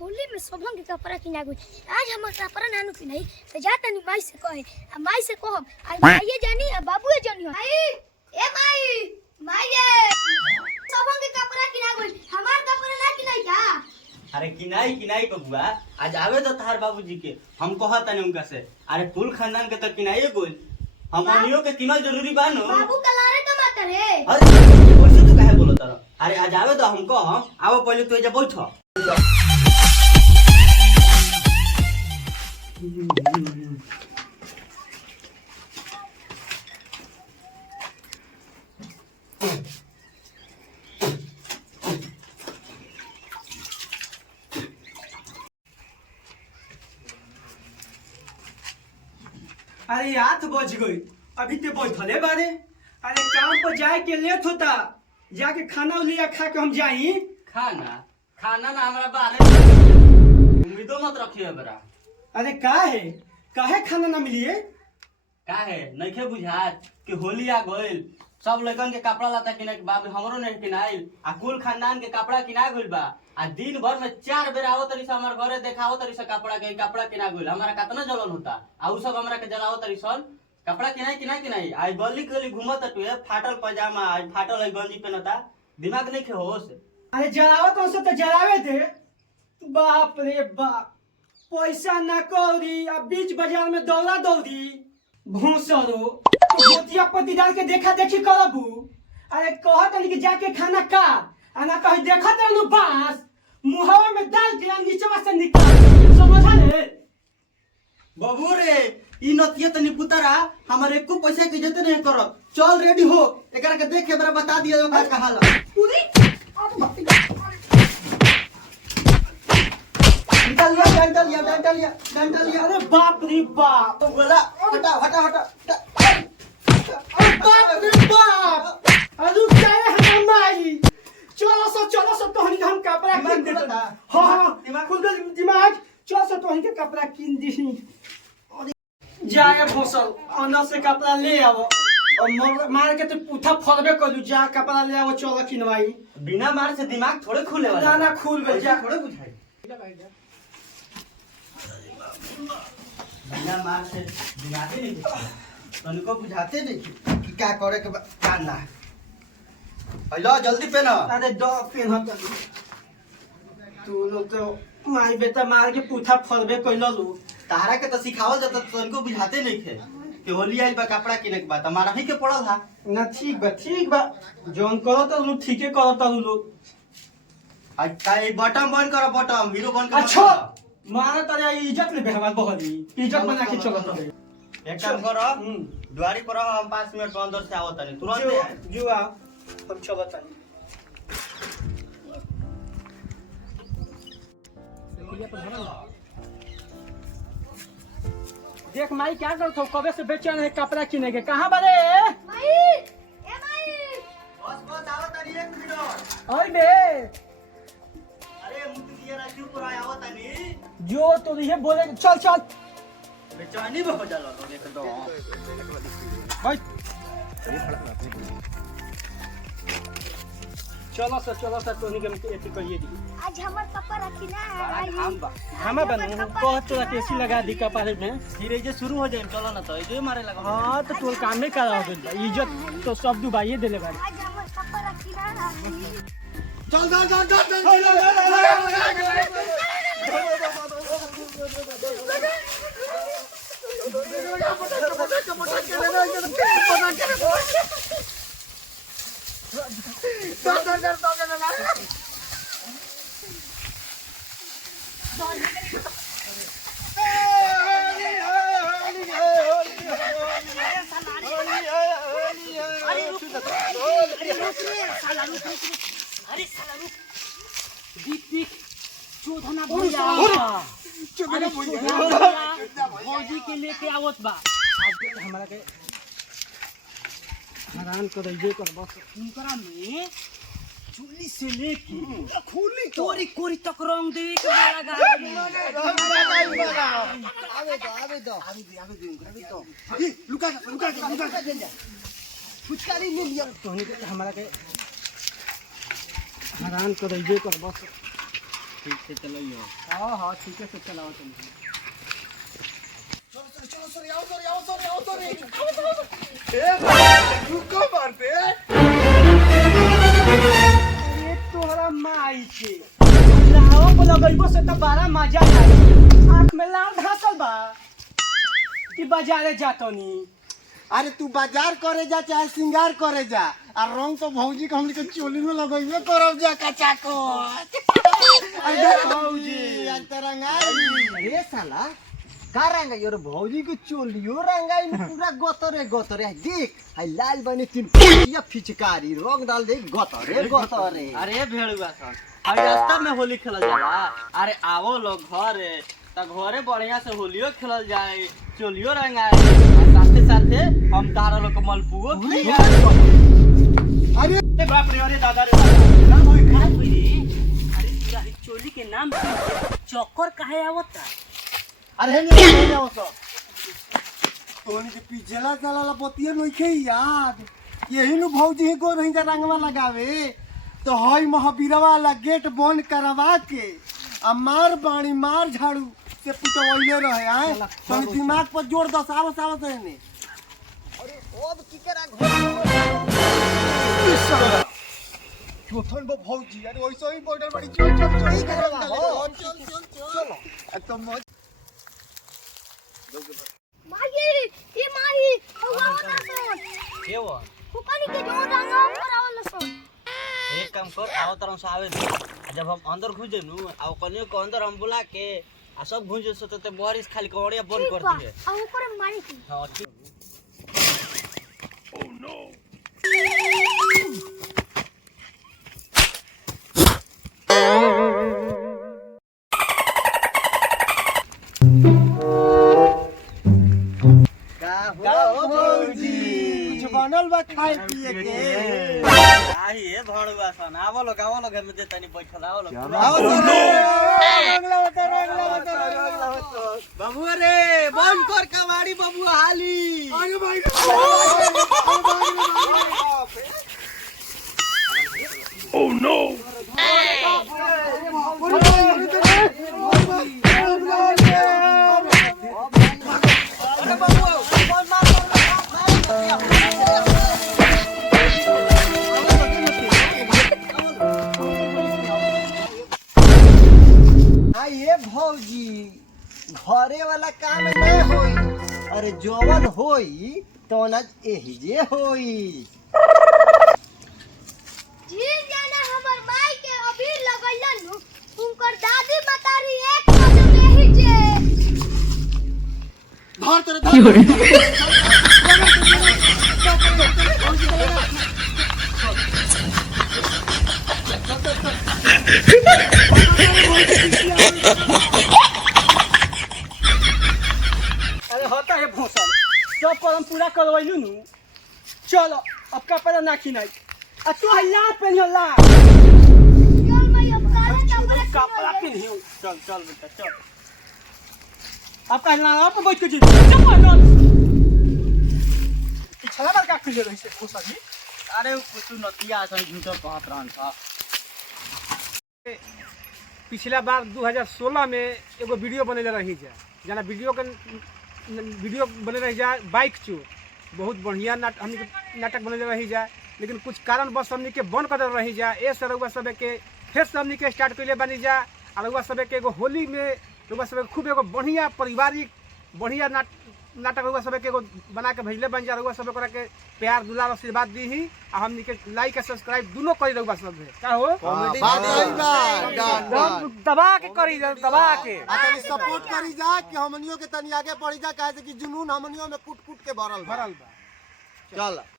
होली में सबन के कपड़ा किना गई। आज हमर कपड़ा नानू की नहीं तो जाता नहीं माई से कहे आ माई से कहब आज माईए जानी आ बाबूए जानी माई ए माई माईए सबन के कपड़ा किना गई हमार कपड़ा ना किनाई का। अरे किनाई किनाई बबुआ आज आवे तो तार बाबूजी के हम कहत नहीं उनका से। अरे कुल खानदान के तो किनाई बोल हम अनियो के किनल जरूरी बानो। बाबू कलारे कमाता रे। अरे वैसे तो काहे बोलत रह। अरे आज आवे तो हमको हम आओ पहले तू एजा बैठ। अरे 8 बज गई अभी ते बैठले बारे। अरे काम पर जाए के लेट होता जाके खाना लिया खा के हम जाई। खाना खाना ना हमरा बारे उम्मीदों मत रखिए बरा। अरे काहे खाना ना मिलिए काहे नइखे बुझात कि होली आ गइल सब लड़कन के कपड़ा लता किने के बाबू हमरो नहीं किनाइल आ कुल खानदान के कपड़ा किना गइल बा। आ दिन भर में 4 बेर आवत तरी से हमर घरे देखावत तरी से कपड़ा के कपड़ा किना गइल हमरा कितना जलन होता आ उ सब हमरा के जलावत तरी सन कपड़ा किनाई आई गली गली घूमत टुए फाटल पजामा आज फाटल है गंजी पहनता दिमाग नहीं खे होश। अरे जलावत हो तो जलावे दे। बाप रे बाप पैसा ना कौड़ी अब बीच बाजार में दौड़ा दौड़ी भूसरो मोतिया पतिदार के देखा देखी करबू। अरे कहत नहीं कि जाके खाना का आना कहीं देखत रहनु बांस मुहवा में डाल दिया नीचे से निकाल समझा ले। बबू रे ई नतिया तनी पुतरा हमर एको पैसा के इज्जत नहीं करत। चल रेडी हो एकरा के देख के बरा बता दिया जो का हाल पूरी डंडल लिया। अरे बाप रे बाप तो बोला हटा बाप रे बाप अरे क्या है हमारी चलो सो तोहनी हम कपड़ा किन दे। हां खुद दिमाग चलो सो तोहनी के कपड़ा किन दी जाए भोसल अंदर से कपड़ा ले आओ और मार के तो पुथा फरबे करू जा कपड़ा ले आओ चलो किनवाई। बिना मार से दिमाग थोड़े खुले वाला ना खुल गई जा थोड़े बुझाई बिना मार से दिमाग ही नहीं उनको बुझाते नहीं कि क्या करे के करना है। लो जल्दी पहनो। अरे दो पेन तू लोग तो माई बेटा मार के पुथा फरबे कइलो लो तारा के तो सिखावल जाता तो उनको बुझाते नहीं थे कि होली आइल बा कपड़ा किने के बात हमारा ही के पड़ल था ना। ठीक बा जोन करो तो लो ठीके करो तो लो। अच्छा ये बटन बंद करो बटन हीरो बंद करो। अच्छा मारा तारे इज्जत ले हमार बहुत इज्जत बना के चलो तो एक काम करो द्वारी पर हम 5 मिनट के अंदर से आओ तनी तुरंत जो आ हम चलो तनी। देख माई क्या करत हो कबे से बेचैन है कपड़ा किने के कहां बारे माई ए माई बस आओ तनी 1 मिनट। ओए बे अरे मुझे दिया ना क्यों पूरा आओ तनी जो तो ये बोले चल बेचैनी में हो जाला देख तो भाई चलो सर तो नहीं के एती करिए दी। आज हमर कपड़ा किना हम बनू कह तो केसी लगा दी कपारे में धीरे जे शुरू हो जाए चलो ना तो जे मारे लगा। हां तो तोर काम में करा हो इज्जत तो सब दुबाइए देले बारे। आज हमर कपड़ा किना फौजी के लेके आवत बा हमारा के हैरान कर दे कर बस उनकरा में चुल्ली से लेके खुली कोरी कोरी तक रंग देवे के बड़ा गाड़ी आवे दो लुका फुचकारी ले लिया तो हमारा के हैरान कर दे कर बस ठीक से चलो। हाँ हाँ ठीक है, चलाओ तुम। अरे तोहरा माई के लावा को लगइबो से त बड़ा मजा आई। आँख में लाल धसल बा कि बाजारे जातनी। अरे तू बाजार करे जा चाहे श्रृंगार करे जा, और रंग तो भौजी के हमनी के चोली में लगइबे करब जा कचा को। अरे भौजी आज तो रंगाई। अरे साला का रंगाई? और भौजी के चोलियो रंगाई पूरा गतरे गतरे। देख हाय लाल बने तीन या फिचकारी रंग डाल दे गतरे गतरे। अरे भेड़ुआ सन, अरे रास्ता में होली खेलल जाला। अरे आवो लोग घरे, त घरे बढ़िया से होलियो खेलल जाए, चोलियो रंगाए, और साथे साथे हम तारा लोग के मलपुओ खियाए। अरे बाप रे, अरे दादा रे दादा, ना होई का होई रे? अरे पूरा चोली के नाम से चक्कर काहे आवता? अरे नहीं जाओ तो तोनी के पिछला चला बतिया नइखे याद। यही नु भौजी को नहीं जा रंगवा लगावे तो हई महावीरवा वाला गेट बंद करवा के आ मार बाणी मार झाड़ू से पिटवइले रहे आए। तो दिमाग पर जोर दस आवत आवत रहने। अरे अब की करा घर चोथन बो भौजी। अरे वैसे ही बॉर्डर बड़ी चल चल चल चल चल चल एकदम माई ये माई हवा ना सोन के वो कुपानी के जोन रंगा करावल सोन। एक काम कर, आओ तरह से आवे दे। जब हम अंदर घुसे नु आओ कनियो को अंदर हम बुला के आ सब घुसे सो तो बारिश खाली कवड़िया बंद कर दिए। आ ऊपर मारी थी। हां ठीक। Oh no. बनल बा खाए पिए के। आई ए भड़ुआ सन, आवो लोग हम दे तनी बैठल आओ लोग। आओ तो रंगला बता बाबू रे बंद कर कबाड़ी बाबू हाली। अरे भाई ओह नो। ये भौजी घरे वाला काम नहीं होई। अरे जवन होई तो ना एही जे होई। जी जाना हमर माई के अबीर लगैलन उनकर दादी बतारी एक कदम एही जे धर तेरे धर अरे होता है भोसल सब पर हम पूरा करवैलू नु। चलो अब कपड़ा ना खिनाई आ तू हल्ला पहनियो ला चल माई अब काले कपड़ा कपड़ा पहनियो। चल चल बेटा चल। अब कहला आप बैठ के जी चल चल पिछला बार का खुले रही से भोसल जी। अरे कुछ नतिया सन झूठो कहत रहन था। पिछला बार 2016 में एगो वीडियो बनेले रही जा, जना वीडियो बने रही जा बाइक चोर। बहुत बढ़िया नाटक बनेले रही जा, लेकिन कुछ कारणवश हमनी के बंद कर रही जा। ए से रउआ सब के फिर से हमनी के स्टार्ट कइले बनी जा। और रउआ सब के एगो होली में रउआ सब खूब एगो बढ़िया पारिवारिक बढ़िया नाटक रउआ सब के एगो बना के भेजले बन जा। रउआ सब ओकरा के प्यार दुलार आशीर्वाद दीही आ हमनी के लाइक आ सब्सक्राइब दोनों करी रउआ सब का हो। बात सही बा। दबा के करी दबा के तनी सपोर्ट करी जा कि हमनियो के तनी आगे बढ़ी जा, काहे से कि जुनून हमनियो में कुट कुट के भरल बा। भरल बा। चल